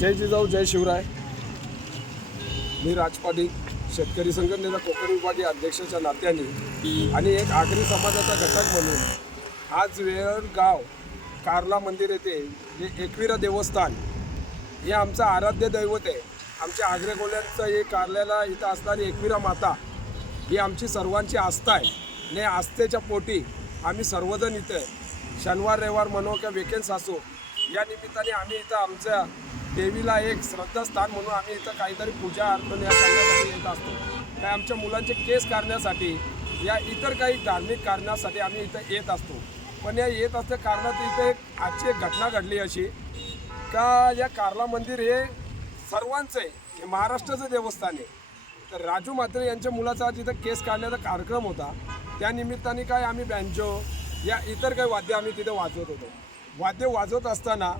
जय जिजाऊ जय शिवराय. मी राजपाटी शेतकरी संघटनेचा कोकण विभागीय अध्यक्षाच्या नात्याने आणि एक आगरी समाजाचा घटक म्हणून आज वेळ गाव कार्ला मंदिर येथे हे एकविरा देवस्थान हे आमचं आराध्य दैवत आहे. आमच्या आग्रे गोल्यांचं हे कारल्याला इथं असणारी एकविरा माता ही आमची सर्वांची आस्था आहे. आणि आस्थेच्या पोटी आम्ही सर्वजण इथं शनिवार रविवार म्हणो किंवा वेकेंड्स असो या निमित्ताने आम्ही इथं आमच्या देवीला एक श्रद्धास्थान म्हणून आम्ही इथं काहीतरी पूजा अर्पण या करण्यासाठी येत असतो. काय आमच्या मुलांचे केस काढण्यासाठी या इतर काही धार्मिक कारणासाठी आम्ही इथं येत असतो. पण या येत असल्या कारणात इथं एक आजची एक घटना घडली अशी का या कार्ला मंदिर हे सर्वांचं आहे हे महाराष्ट्राचं देवस्थान आहे. तर राजू म्हात्रे यांच्या मुलाचा आज इथं केस काढण्याचा कार्यक्रम होता. त्या निमित्ताने काय आम्ही बँजो या इतर काही वाद्य आम्ही तिथे वाजवत होतो. वाद्य वाजवत असताना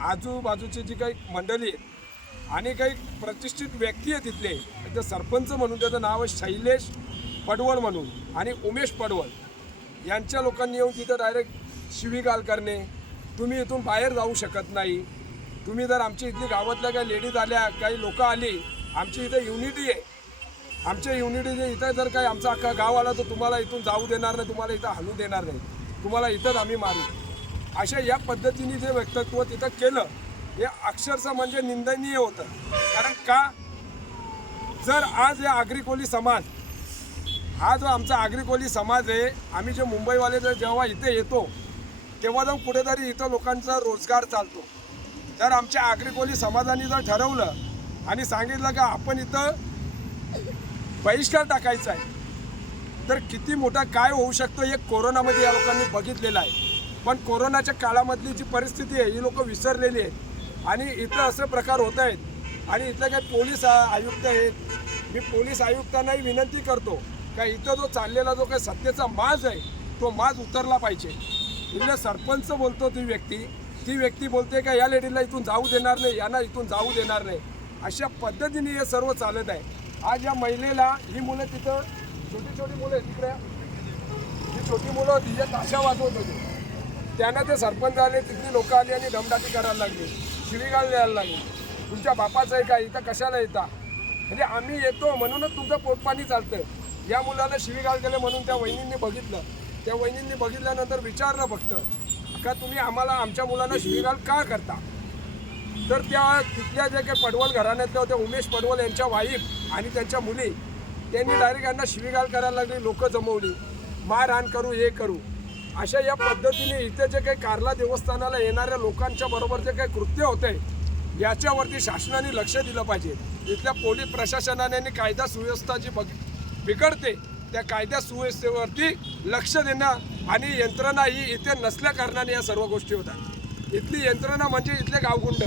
आजूबाजूची जी काही मंडळी आहेत आणि काही प्रतिष्ठित व्यक्ती आहे तिथले तर सरपंच म्हणून त्याचं नाव आहे शैलेश पडवळ म्हणून आणि उमेश पडवळ. यांच्या लोकांनी येऊन तिथं डायरेक्ट शिवीगाल करणे. तुम्ही इथून बाहेर जाऊ शकत नाही. तुम्ही जर आमची इथली गावातल्या काही लेडीज आल्या काही लोकं आली आमची इथं युनिटी आहे. आमच्या युनिटीचे इथं जर काही आमचा अख्खा गाव आला तर तुम्हाला इथून जाऊ देणार नाही तुम्हाला इथं हलू देणार नाही. तुम्हाला इथंच आम्ही मारू. अशा या पद्धतीने जे वक्तव्य तिथं केलं हे अक्षरशः म्हणजे निंदनीय होतं. कारण का? जर आज या आगरी कोली समाज हा जो आमचा आगरी कोली समाज आहे आम्ही जे मुंबईवाले जर जेव्हा इथे येतो तेव्हा जाऊन कुठेतरी इथं लोकांचा रोजगार चालतो. जर आमच्या आगरी कोली समाजाने जर ठरवलं आणि सांगितलं का आपण इथं बहिष्कार टाकायचा आहे तर किती मोठा काय होऊ शकतो हे कोरोनामध्ये या लोकांनी बघितलेलं आहे. पण कोरोनाच्या काळामधली जी परिस्थिती आहे ही लोक विसरलेली आहेत. आणि इथं असे प्रकार होत आहेत. आणि इथले काही पोलीस आयुक्त आहेत. मी पोलीस आयुक्तांनाही विनंती करतो का इथं जो चाललेला जो काही सत्तेचा माज आहे तो माज उतरला पाहिजे. इथले सरपंच बोलतो ती व्यक्ती. ती व्यक्ती बोलते का या लेडीला इथून जाऊ देणार नाही यांना इथून जाऊ देणार नाही. अशा पद्धतीने हे सर्व चालत आहे. आज या महिलेला ही मुलं तिथं छोटी छोटी मुलं आहेत तिकडे ही छोटी मुलं तिच्या ताशा वाजवत होती. त्यांना ते सरपंच आले तिथली लोक आली आणि दमदाटी करायला लागली. शिवीगाळ द्यायला लागली. तुमच्या बापाचं आहे का? इथं कशाला येता? म्हणजे आम्ही येतो म्हणूनच तुमचं पोटपाणी चालतं या मुलाला शिवीगाळ केलं म्हणून त्या वहिनींनी बघितलं. त्या वहिनींनी बघितल्यानंतर विचारलं फक्त का तुम्ही आम्हाला आमच्या मुलांना शिवीगाळ का करता? तर त्या तिथल्या जे काही पडवल घराण्यातल्या होत्या उमेश पडवल यांच्या वाईफ आणि त्यांच्या मुली त्यांनी डायरेक्ट यांना शिवीगाळ करायला लागली लोकं जमवली. मारहाण करू हे करू. अशा या पद्धतीने इथे जे काही कारला देवस्थानाला येणाऱ्या लोकांच्या बरोबर जे काही कृत्य होते याच्यावरती शासनाने लक्ष दिलं पाहिजे. इथल्या पोलीस प्रशासनाने आणि कायदा सुव्यवस्था जी बघ बिघडते त्या कायदा सुव्यवस्थेवरती लक्ष देणं आणि यंत्रणा ही इथे नसल्या कारणाने या सर्व गोष्टी होतात. इथली यंत्रणा म्हणजे इथले गावगुंड.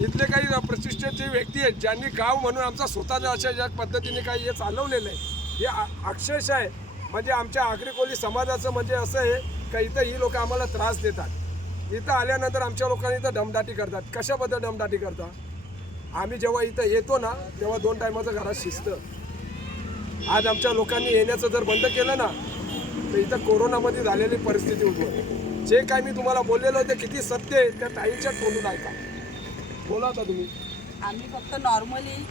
इथले काही प्रतिष्ठेचे व्यक्ती आहेत ज्यांनी गाव म्हणून आमचा स्वतःच्या अशा ज्या पद्धतीने काही हे चालवलेलं आहे. हे अक्षरशः आहे म्हणजे आमच्या आग्रिकोली कोली समाजाचं म्हणजे असं आहे का इथं ही लोक आम्हाला त्रास देतात. इथं आल्यानंतर आमच्या लोकांनी इथं दमदाटी करतात. कशाबद्दल दमदाटी करतात आम्ही जेव्हा इथं येतो ना तेव्हा दोन टायमाचं घरात शिजतं आज आमच्या लोकांनी येण्याचं जर बंद केलं ना तर इथं कोरोनामध्ये झालेली परिस्थिती उद्भवते. जे काय मी तुम्हाला बोललेलो ते किती सत्य आहे त्या ताईच्या तोंडून ऐका. बोला होता तुम्ही. आम्ही फक्त नॉर्मली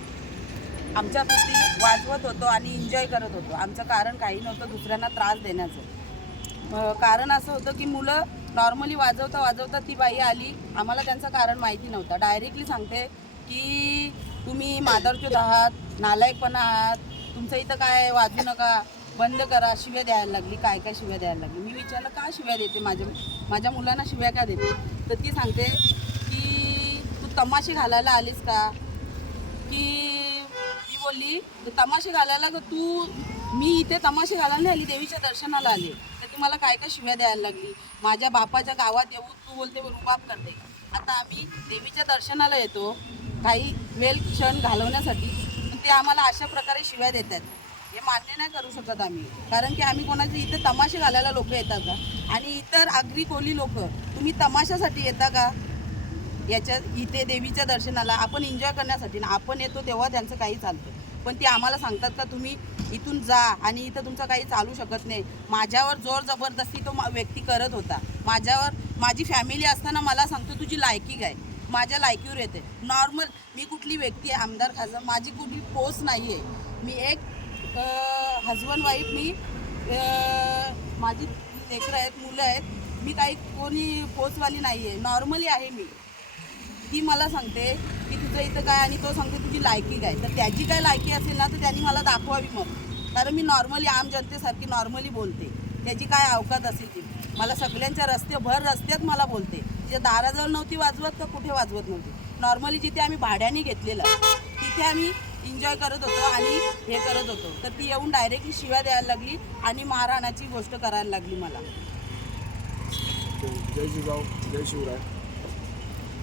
आमच्या पुरती वाजवत होतो आणि एन्जॉय करत होतो. आमचं कारण काही नव्हतं दुसऱ्यांना त्रास देण्याचं. कारण असं होतं की मुलं नॉर्मली वाजवता वाजवता ती बाई आली. आम्हाला त्यांचं कारण माहिती नव्हतं. डायरेक्टली सांगते की तुम्ही मादरचोद आहात नालायकपणा आहात तुमचं इथं काय वाजू नका. बंद करा. शिव्या द्यायला लागली. काय काय शिव्या द्यायला लागली? मी विचारलं का शिव्या देते? माझ्या माझ्या मुलांना शिव्या का देते? तर ती सांगते की तू तमाशे घालायला आलीस का? की बोलली "तर तमाशे घालायला ग तू मी इथे तमाशे घालायला नाही आली देवीच्या दर्शनाला आले. तर ती मला काय काय शिव्या द्यायला लागली? माझ्या बापाच्या गावात येऊन तू बोलते रुबाब करते. आता आम्ही देवीच्या दर्शनाला येतो. काही वेल क्षण घालवण्यासाठी पण ते आम्हाला अशा प्रकारे शिव्या देतात हे मान्य नाही करू शकत आम्ही. कारण की आम्ही कोणाचे इथे तमाशे घालायला लोक येतात का? आणि इतर आगरी कोली लोक तुम्ही तमाशासाठी येता का? याच्या इथे देवीच्या दर्शनाला आपण एन्जॉय करण्यासाठी ना आपण येतो तेव्हा त्यांचं काही चालतं. पण ते आम्हाला सांगतात का तुम्ही इथून जा आणि इथं तुमचं काही चालू शकत नाही. माझ्यावर जोर जबरदस्ती तो मा- व्यक्ती करत होता. माझ्यावर माझी फॅमिली असताना मला सांगतो तुझी लायकी काय? माझ्या लायकीवर येते. नॉर्मल मी कुठली व्यक्ती आहे आमदार खासदार माझी कुठली पोस्ट नाही आहे. मी एक हजबंड वाईफ मी माझी लेकरं आहेत मुलं आहेत. मी काही कोणी पोचवाली नाही आहे नॉर्मली आहे मी. ती मला सांगते की तुझं इथं काय आणि तो सांगते तुझी लायकी काय. तर त्याची काय लायकी असेल ना तर त्यांनी मला दाखवावी मग. कारण मी नॉर्मली आम जनतेसारखी नॉर्मली बोलते. त्याची काय अवकात असेल ती. मला सगळ्यांच्या रस्ते भर रस्त्यात मला बोलते. तिच्या दाराजवळ नव्हती वाजवत तर कुठे वाजवत नव्हती. नॉर्मली जिथे आम्ही भाड्याने घेतलेलं तिथे आम्ही एन्जॉय करत होतो आणि हे करत होतो. तर ती येऊन डायरेक्टली शिव्या द्यायला लागली आणि महाराणाची गोष्ट करायला लागली मला. जय जिजाऊ जय शिवराय.